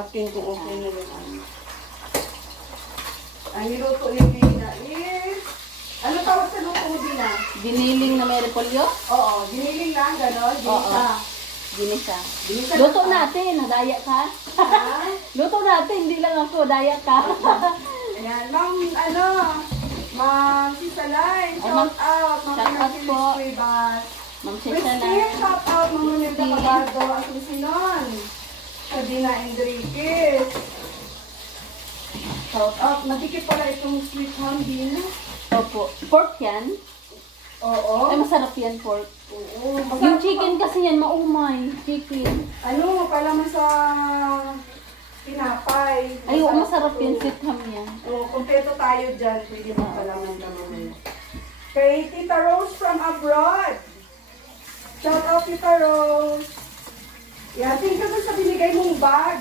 akin kung okay na lang. Ang niluto ni Dina is, ano tawag sa luto mo, Dina? Giniling na may repolyo? Oo, giniling lang, gano'n, ginisa. Ginisa. Ginisa Luto na. natin, nadaya ka. Ha? Luto natin, hindi lang ako, daya ka. Ayan, Ma'am, Ma'am Sisalay, Ma'am, shout out, Ma'am shout out Pinagpilis po. Cuevas. Ma'am Sisa na. Christine, shout out, Ma'am Nunilda Christine. Cabaldo, Asuncion. Sabina Enriquez. Shout out, nagkikip pala itong sweet ham din. Opo. Pork yan? Oo. Ay, masarap yan, pork. Oo. Yung Masarap chicken kasi yan, maumay. Chicken. Ano, palaman sa tinapay. Ay, oo, masarap yan, sitham yan. Oo, kumpleto tayo dyan. Pwede mo palaman ka mamaya. Kay Tita Rose from abroad. Shout out, Tita Rose. Yan, thank you sa binigay mong bag.